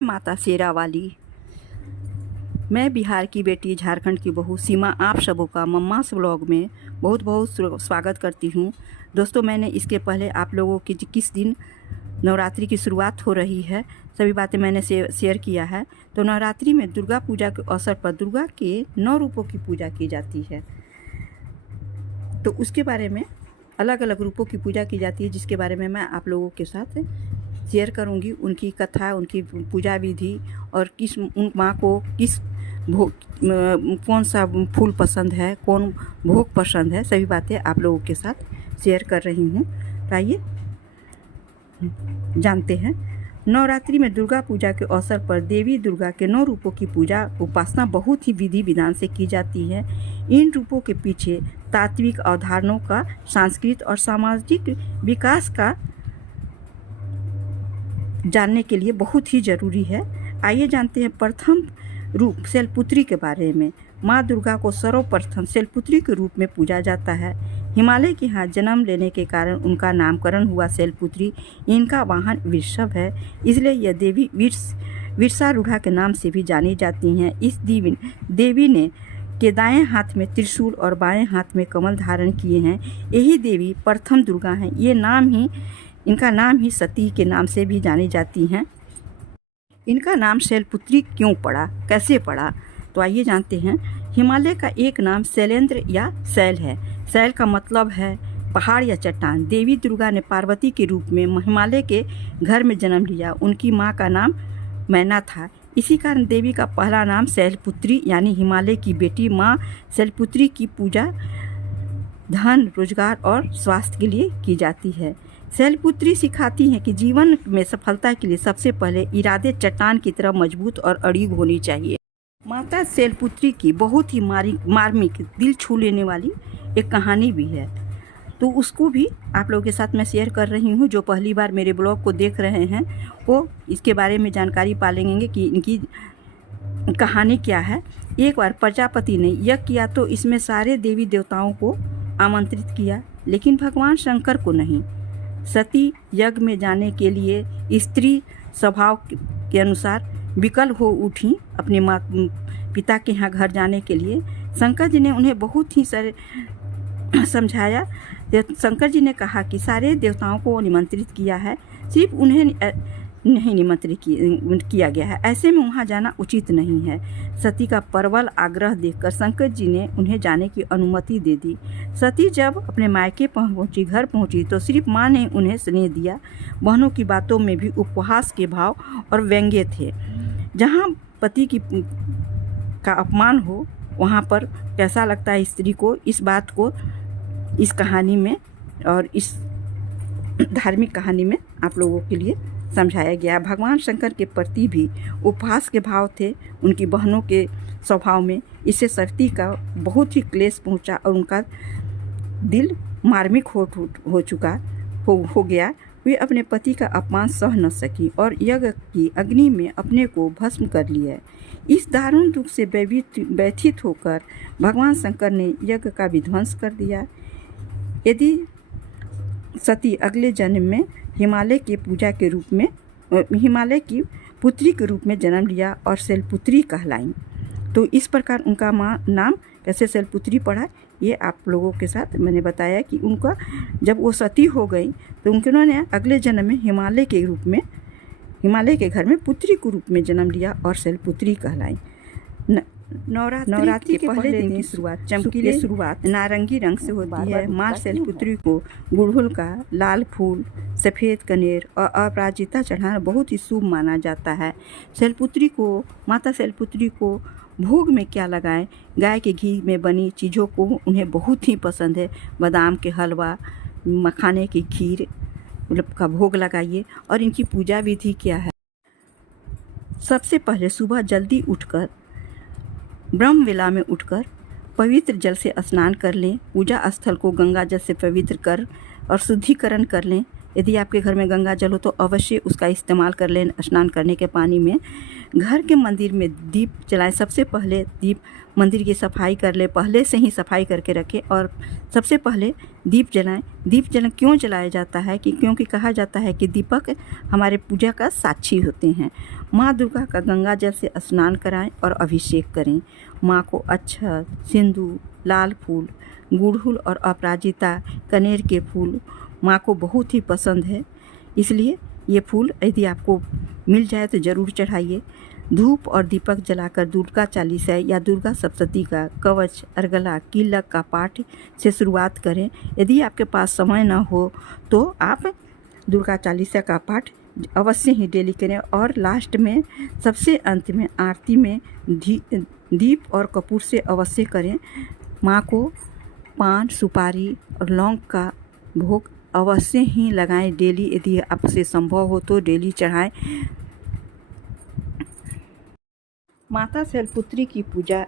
माता शेरा वाली। मैं बिहार की बेटी, झारखंड की बहू सीमा आप सबों का मम्मास व्लॉग में बहुत बहुत स्वागत करती हूँ। दोस्तों, मैंने इसके पहले आप लोगों की किस दिन नवरात्रि की शुरुआत हो रही है सभी बातें मैंने शेयर किया है। तो नवरात्रि में दुर्गा पूजा के अवसर पर दुर्गा के 9 रूपों की पूजा की जाती है। तो उसके बारे में अलग अलग रूपों की पूजा की जाती है, जिसके बारे में मैं आप लोगों के साथ शेयर करूंगी। उनकी कथा, उनकी पूजा विधि और किस उन माँ को किस भोग, कौन सा फूल पसंद है, कौन भोग पसंद है, सभी बातें आप लोगों के साथ शेयर कर रही हूँ। तो आइए जानते हैं। नवरात्रि में दुर्गा पूजा के अवसर पर देवी दुर्गा के 9 रूपों की पूजा उपासना बहुत ही विधि विधान से की जाती है। इन रूपों के पीछे तात्विक अवधारणाओं का, सांस्कृतिक और सामाजिक विकास का जानने के लिए बहुत ही जरूरी है। आइए जानते हैं प्रथम रूप शैलपुत्री के बारे में। माँ दुर्गा को सर्वप्रथम शैलपुत्री के रूप में पूजा जाता है। हिमालय के यहाँ जन्म लेने के कारण उनका नामकरण हुआ शैलपुत्री। इनका वाहन वृषभ है, इसलिए यह देवी विरसारूढ़ा के नाम से भी जानी जाती हैं। इस देवी ने के दाएं हाथ में त्रिशूल और बाएं हाथ में कमल धारण किए हैं। यही देवी प्रथम दुर्गा हैं। इनका नाम ही सती के नाम से भी जानी जाती हैं। इनका नाम शैलपुत्री क्यों पड़ा, कैसे पड़ा, तो आइए जानते हैं। हिमालय का एक नाम शैलेंद्र या शैल है। शैल का मतलब है पहाड़ या चट्टान। देवी दुर्गा ने पार्वती के रूप में हिमालय के घर में जन्म लिया। उनकी माँ का नाम मैना था। इसी कारण देवी का पहला नाम शैलपुत्री यानी हिमालय की बेटी माँ शैलपुत्री की पूजा धन, रोजगार और स्वास्थ्य के लिए की जाती है। शैलपुत्री सिखाती हैं कि जीवन में सफलता के लिए सबसे पहले इरादे चट्टान की तरह मजबूत और अड़िग होनी चाहिए। माता शैलपुत्री की बहुत ही मार्मिक, दिल छू लेने वाली एक कहानी भी है, तो उसको भी आप लोगों के साथ मैं शेयर कर रही हूँ। जो पहली बार मेरे ब्लॉग को देख रहे हैं वो इसके बारे में जानकारी पा लेंगे कि इनकी कहानी क्या है। एक बार प्रजापति ने यज्ञ किया तो इसमें सारे देवी देवताओं को आमंत्रित किया, लेकिन भगवान शंकर को नहीं। सती यज्ञ में जाने के लिए स्त्री स्वभाव के अनुसार विकल हो उठी अपने पिता के यहाँ घर जाने के लिए। शंकर जी ने उन्हें बहुत ही समझाया। शंकर जी ने कहा कि सारे देवताओं को निमंत्रित किया है, सिर्फ उन्हें नहीं निमंत्रित किया गया है, ऐसे में वहाँ जाना उचित नहीं है। सती का प्रबल आग्रह देखकर शंकर जी ने उन्हें जाने की अनुमति दे दी। सती जब अपने मायके घर पहुँची तो सिर्फ माँ ने उन्हें स्नेह दिया। बहनों की बातों में भी उपहास के भाव और व्यंग्य थे। जहाँ पति का अपमान हो वहाँ पर कैसा लगता है स्त्री को, इस बात को इस कहानी में और इस धार्मिक कहानी में आप लोगों के लिए समझाया गया। भगवान शंकर के प्रति भी उपहास के भाव थे उनकी बहनों के स्वभाव में। इससे सती का बहुत ही क्लेश पहुंचा और उनका दिल मार्मिक हो गया। वे अपने पति का अपमान सह न सकी और यज्ञ की अग्नि में अपने को भस्म कर लिया। इस दारुण दुख से व्यथित होकर भगवान शंकर ने यज्ञ का विध्वंस कर दिया। यदि सती अगले जन्म में हिमालय की पुत्री के रूप में जन्म लिया और शैलपुत्री कहलाई। तो इस प्रकार उनका नाम कैसे शैलपुत्री पड़ा, ये आप लोगों के साथ मैंने बताया कि उनका जब वो सती हो गई तो उन्होंने अगले जन्म में हिमालय के घर में पुत्री के रूप में जन्म लिया और शैलपुत्री कहलाई। नवरात्रि के पहले दिन की शुरुआत चमकीली शुरुआत नारंगी रंग से होती है। माँ शैलपुत्री को गुड़हल का लाल फूल, सफ़ेद कनेर और अपराजिता चढ़ाना बहुत ही शुभ माना जाता है। माता शैलपुत्री को भोग में क्या लगाएं? गाय के घी में बनी चीज़ों को उन्हें बहुत ही पसंद है। बादाम के हलवा, मखाने की खीर का भोग लगाइए। और इनकी पूजा विधि क्या है? सबसे पहले सुबह जल्दी उठकर ब्रह्मवेला में उठकर पवित्र जल से स्नान कर लें। पूजा स्थल को गंगा जल से पवित्र कर और शुद्धिकरण कर लें। यदि आपके घर में गंगा जल हो तो अवश्य उसका इस्तेमाल कर लें स्नान करने के पानी में। घर के मंदिर में दीप जलाएं। सबसे पहले मंदिर की सफाई कर लें, पहले से ही सफाई करके रखें और सबसे पहले दीप जलाएं। दीप क्यों जलाया जाता है क्योंकि कहा जाता है कि दीपक हमारे पूजा का साक्षी होते हैं। माँ दुर्गा का गंगा जल से स्नान कराएं और अभिषेक करें। माँ को अक्षत, सिंदूर, लाल फूल, गुड़हल और अपराजिता कनेर के फूल माँ को बहुत ही पसंद है, इसलिए ये फूल यदि आपको मिल जाए तो ज़रूर चढ़ाइए। धूप और दीपक जलाकर दुर्गा चालीसा या दुर्गा सप्तशती का कवच, अर्गला, कीलक का पाठ से शुरुआत करें। यदि आपके पास समय न हो तो आप दुर्गा चालीसा का पाठ अवश्य ही डेली करें और लास्ट में सबसे अंत में आरती में दीप और कपूर से अवश्य करें। माँ को पान, सुपारी और लौंग का भोग अवश्य ही लगाएं डेली, यदि आपसे संभव हो तो डेली चढ़ाएं। माता शैलपुत्री की पूजा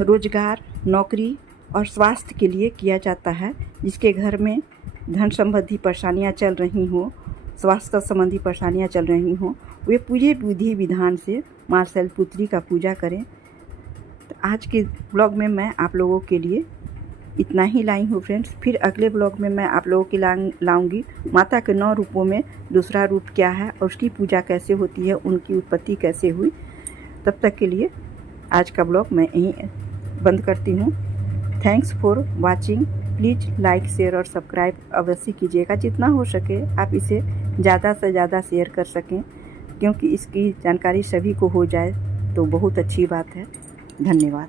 रोजगार, नौकरी और स्वास्थ्य के लिए किया जाता है। जिसके घर में धन संबंधी परेशानियां चल रही हों, स्वास्थ्य संबंधी परेशानियां चल रही हों, वे पूरे विधि विधान से माँ शैलपुत्री का पूजा करें। तो आज के ब्लॉग में मैं आप लोगों के लिए इतना ही लाई हूँ फ्रेंड्स। फिर अगले ब्लॉग में मैं आप लोगों के लाऊंगी माता के 9 रूपों में दूसरा रूप क्या है और उसकी पूजा कैसे होती है, उनकी उत्पत्ति कैसे हुई। तब तक के लिए आज का ब्लॉग मैं यहीं बंद करती हूँ। Thanks for watching. Please like, share और सब्सक्राइब अवश्य कीजिएगा। जितना हो सके आप इसे ज़्यादा से ज़्यादा शेयर कर सकें, क्योंकि इसकी जानकारी सभी को हो जाए तो बहुत अच्छी बात है। धन्यवाद।